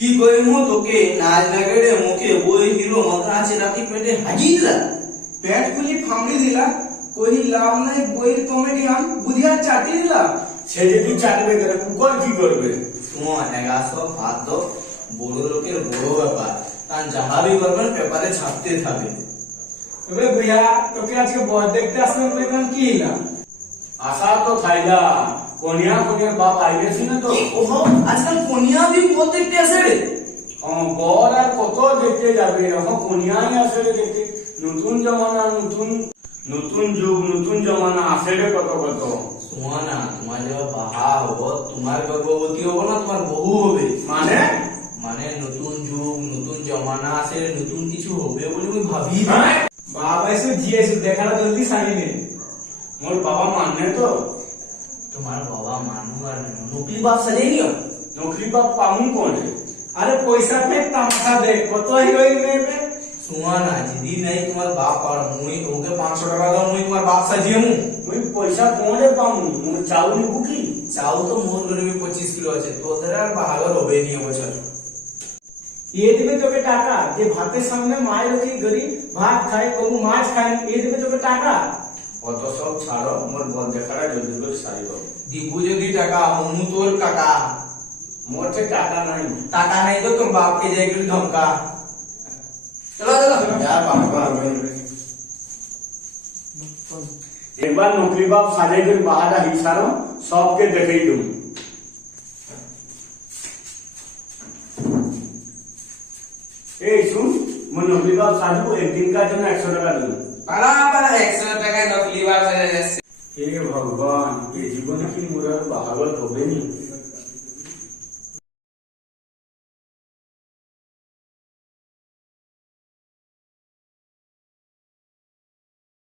কি করিমু তোকে নাচ না কেড়ে মুখে বই হিরো মাথা আছে রাতি পেটে হাজিলা পেট খুলি ফামড়ি দিলা কই লাভ নাই বইয়ের কমেডিয়ান বুধিয়া চাটি দিলা। সে যদি চাটবে তাহলে কুকুর কি করবে? তোমার 1100 ভাত তো বড় লোকের বড় ব্যাপার, তার যাহাবি করবেন পেপারে ছাপতে থাকবে। তবে ভैया তোকে আজকে বড় দেখতে আসলাম বললাম কি না আশা তো থাইলা কোনিয়া কোনিয়ার বাপ আইবেছি না তো। ওহো আজকাল কোনিয়া भी बहुत देखते আসে রে। বড় আর কত দেখতে যাবে, এখন কোনিয়াই আসে রে দেখতে। নতুন জমানা, নতুন নতুন যুগ, নতুন জমানা আসে রে কত কত। সোনা তোমার যখন বাহা হবো তোমার গর্ভবতী হবো না তোমার বহু হবে। মানে মানে নতুন যুগ নতুন জমানা আসে, নতুন কিছু হবে বলে আমি ভাবি। বাবা এসে জিয়েছে দেখাটা জলদি সারি নে। মোর বাবা মানে তো তোমার বাবা মানু আর নকলি বাপ সাজে নিও। নকলি বাপ পামু কোনে? আরে পয়সা ফেক তামাশা দেখ কত হিরোইন নেবে। সোনা যদি নাই তোমার বাপ আর মুই ওকে 500 টাকা দাও মুই তোমার বাপ সাজিয়ে মু। মুই পয়সা কোনে পামু? মুই চাউল বুকি চাও তো মোর ঘরে 25 কিলো আছে, তোদের আর বাহাগর হবে নি এবছর। ये दिबे তোকে টাকা যে ভাতের সামনে মায়ের কি গরি ভাত খায় কবু মাছ খায় এ দিবে তোকে টাকা। অত সব ছাড়ো, মোর বল দেখাটা জলদি করে সারি দাও। দিবু যদি টাকা মনু তোর কাকা, মোর যে টাকা নাই। টাকা নাই তো তোর বাপকে যাই করে ধমকা। চলো চলো यार বাবা একবার নকলি বাপ সাজাই করে বাহাটা হিসারো সবকে দেখাই দেবো। এই শুন, মই নকলি বাপ সাজবো, একদিনকার জন্য 100 টাকা দেবো। পালা পালা 100 টাকায় নকলি বাপ সাজা যাচ্ছে। হে ভগবান, এই জীবনে কি মোর আর বাহাগর হবে নি?